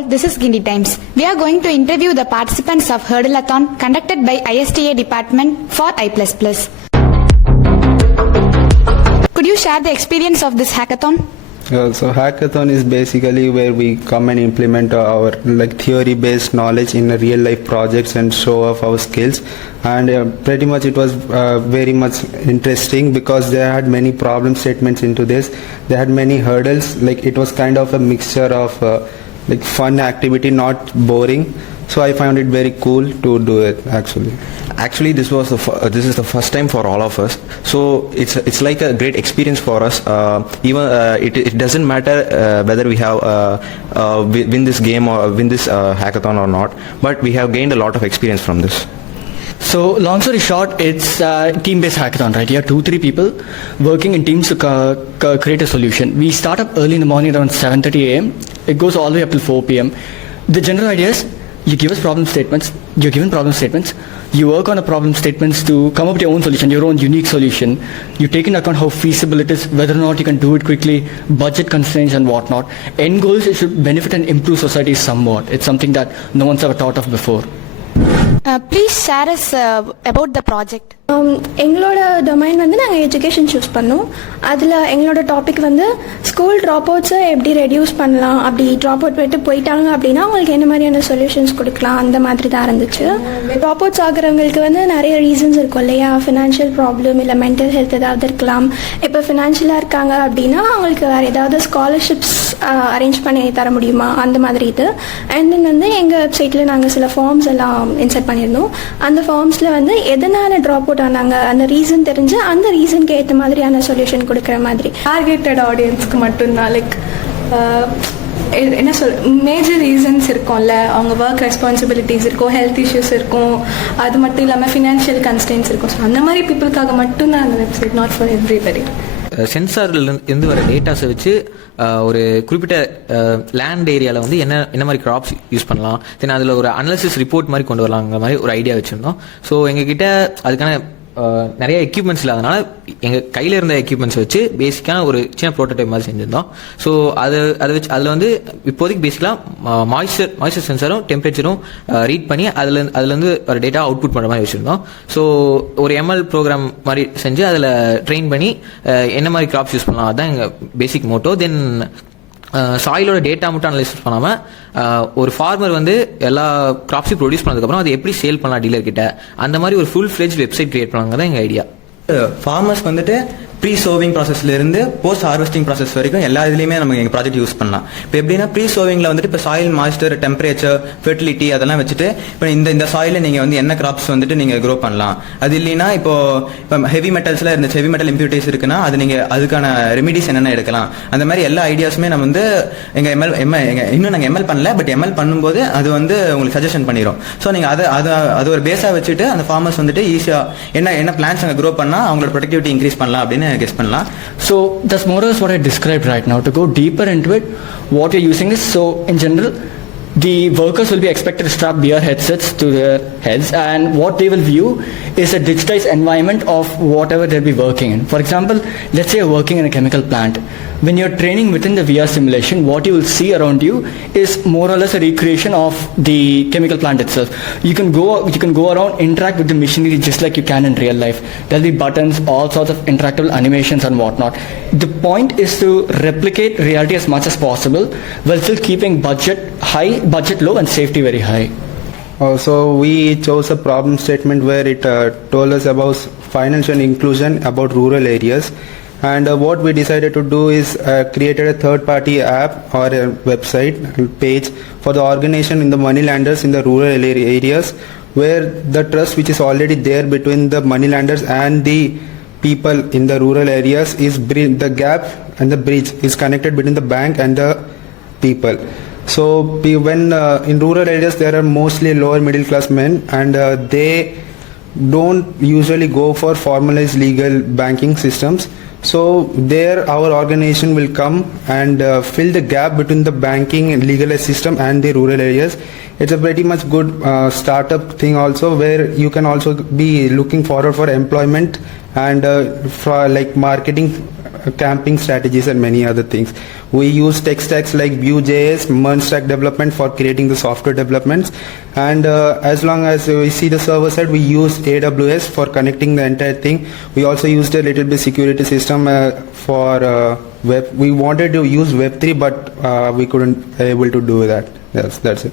all, this is Guindy Times. We are going to interview the participants of Hurdle-a-thon conducted by ISTA department for I++. Could you share the experience of this hackathon? So hackathon is basically where we come and implement our theory-based knowledge in real life projects and show off our skills. And pretty much it was very much interesting because they had many problem statements into this. They had many hurdles. It was kind of a mixture of fun activity, not boring. So I found it very cool to do it actually. Actually, this is the first time for all of us. So it's like a great experience for us. It doesn't matter whether we have win this game or win this hackathon or not, but we have gained a lot of experience from this. So long story short, it's a team-based hackathon, right? You have 2-3 people working in teams to create a solution. We start up early in the morning around 7:30 a.m. It goes all the way up till 4 p.m. The general idea is you give us problem statements, you're given problem statements, you work on the problem statements to come up with your own solution, your own unique solution. You take into account how feasible it is, whether or not you can do it quickly, budget constraints and whatnot. End goal is it should benefit and improve society somewhat. It's something that no one's ever thought of before. Please share us about the project. எங்களோட டொமைன் வந்து நாங்கள் education choose பண்ணோம். அதில் எங்களோட டாபிக் வந்து school drop அவுட்ஸை எப்படி ரெடியூஸ் பண்ணலாம், அப்படி ட்ராப் அவுட் விட்டு போயிட்டாங்க அப்படின்னா அவங்களுக்கு என்ன மாதிரியான சொல்யூஷன்ஸ் கொடுக்கலாம், அந்த மாதிரி தான் இருந்துச்சு. ட்ராப் அவுட்ஸ் ஆகிறவங்களுக்கு வந்து நிறைய ரீசன்ஸ் இருக்கும் இல்லையா, ஃபினான்ஷியல் ப்ராப்ளம் இல்லை மென்டல் ஹெல்த் ஏதாவது இருக்கலாம். இப்போ ஃபினான்ஷியலாக இருக்காங்க அப்படின்னா அவங்களுக்கு வேறு ஏதாவது ஸ்காலர்ஷிப்ஸ் அரேஞ்ச் பண்ணி தர முடியுமா, அந்த மாதிரி இது. அண்ட் தென் வந்து எங்கள் வெப்சைட்டில் நாங்கள் சில ஃபார்ம்ஸ் எல்லாம் இன்சர்ட் பண்ணியிருந்தோம். அந்த ஃபார்ம்ஸில் வந்து எதனால் ட்ராப் அவுட் ஆனாங்க அந்த ரீசன் தெரிஞ்சு அந்த ரீசனுக்கு ஏற்ற மாதிரியான சொல்யூஷன் கொடுக்குற மாதிரி. டார்கெட்டட் ஆடியன்ஸ்க்கு மட்டும்தான் என்ன மேஜர் ரீசன்ஸ் இருக்கும்ல, அவங்க ஒர்க் ரெஸ்பான்சிபிலிட்டிஸ் இருக்கும், ஹெல்த் இஷ்யூஸ் இருக்கும், அது மட்டும் இல்லாமல் ஃபினான்ஷியல் கன்ஸ்டன்ஸ் இருக்கும். ஸோ அந்த மாதிரி பீப்புளுக்காக மட்டும்தான் அந்த வெப்சைட், நாட் ஃபார் எவ்ரிபடி. சென்சார்லேருந்து வர டேட்டாஸை வச்சு ஒரு குறிப்பிட்ட லேண்ட் ஏரியாவில் வந்து என்ன மாதிரி கிராப்ஸ் யூஸ் பண்ணலாம், தென் அதில் ஒரு அனாலிசிஸ் ரிப்போர்ட் மாதிரி கொண்டு வரலாங்கிற மாதிரி ஒரு ஐடியா வச்சுருந்தோம். ஸோ எங்ககிட்ட அதுக்கான நிறைய எக்யூப்மெண்ட்ஸ் இல்லாதனால எங்கள் கையில் இருந்த எக்யூப்மெண்ட்ஸ் வச்சு பேசிக்கான ஒரு சின்ன ப்ரோட்டோடைப் மாதிரி செஞ்சுருந்தோம். ஸோ அதை வச்சு அதில் வந்து இப்போதைக்கு பேசிக்கலாக மாய்ஸ்சர் சென்சாரும் டெம்பரேச்சரும் ரீட் பண்ணி அதுலேருந்து ஒரு டேட்டா அவுட்புட் பண்ணுற மாதிரி வச்சுருந்தோம். ஸோ ஒரு எம்எல் ப்ரோக்ராம் மாதிரி செஞ்சு அதில் ட்ரெயின் பண்ணி என்ன மாதிரி கிராப்ஸ் யூஸ் பண்ணலாம், அதுதான் எங்கள் பேசிக் மோட்டோ. தென் சாயிலோட டேட்டா மட்டும் அனலைஸ் பண்ணாமல் ஒரு ஃபார்மர் வந்து எல்லா கிராப்ஸையும் ப்ரொடியூஸ் பண்ணதுக்கப்புறம் அதை எப்படி சேல் பண்ணலாம் டீலர் கிட்ட, அந்த மாதிரி ஒரு ஃபுல் ஃப்ளெஜ் வெப்சைட் கிரியேட் பண்ணாங்க தான் எங்கள் ஐடியா. ஃபார்மர்ஸ் வந்துட்டு ப்ரீ சோவிங் ப்ராசஸ்லேருந்து போஸ்ட் ஹார்வெஸ்டிங் ப்ராசஸ் வரைக்கும் எல்லா இதுலேயுமே நம்ம எங்கள் ப்ராஜெக்ட் யூஸ் பண்ணலாம். இப்போ எப்படின்னா ப்ரீ சோவிங்கில் வந்துட்டு இப்போ சாயில் மாய்ஸ்டர், டெம்பரேச்சர், ஃபெர்டிலிட்டி அதெல்லாம் வச்சுட்டு இப்போ இந்த சாயிலில் நீங்கள் வந்து என்ன கிராப்ஸ் வந்துட்டு நீங்கள் க்ரோ பண்ணலாம். அது இல்லைன்னா இப்போ ஹெவி மெட்டல்ஸில் இருந்துச்சு, ஹெவி மெட்டல் இம்ப்யூரிட்டிஸ் இருக்குன்னா அது நீங்கள் அதுக்கான ரெமிடிஸ் என்னென்ன எடுக்கலாம், அந்த மாதிரி எல்லா ஐடியாஸுமே நம்ம வந்து எங்கள் இன்னும் நாங்கள் எம்எல் பண்ணல, பட் எம்எல் பண்ணும்போது அது வந்து உங்களுக்கு சஜஷன் பண்ணிடும். ஸோ நீங்கள் அது ஒரு பேஸாக வச்சுட்டு அந்த ஃபார்மர்ஸ் வந்துட்டு ஈஸியாக என்ன பிளான்ஸ் அங்கே க்ரோ பண்ணால் அவங்களோட ப்ரொடக்டிவிட்டி இன்க்ரீஸ் பண்ணலாம் அப்படின்னு guess பண்ணலாம். So that's more or less what I described right now. To go deeper into it, what you're using is, so in general the workers will be expected to strap VR headsets to their heads, and what they will view is a digitized environment of whatever they'll be working in. For example, let's say you're working in a chemical plant. When you're training within the VR simulation, what you will see around you is more or less a recreation of the chemical plant itself. You can go around, interact with the machinery just like you can in real life. There'll be buttons, all sorts of interactable animations and whatnot. The point is to replicate reality as much as possible while still keeping budget low and safety very high. Also, we chose a problem statement where it told us about financial inclusion about rural areas. And what we decided to do is created a third-party app or a website page for the organization in the moneylanders in the rural areas, where the trust which is already there between the moneylanders and the people in the rural areas is the gap and the bridge is connected between the bank and the people. So when in rural areas there are mostly lower middle class men, and they don't usually go for formalized legal banking systems. So there our organization will come and fill the gap between the banking and legal system and the rural areas. It's a pretty much good startup thing also, where you can also be looking forward for employment and for like marketing, camping strategies and many other things. We use tech stacks like Vue.js, Merge Stack development for creating the software developments. And as long as we see the server side, we use AWS for connecting the entire thing. We also used a little bit security system for web. We wanted to use Web3, but we couldn't able to do that. That's it.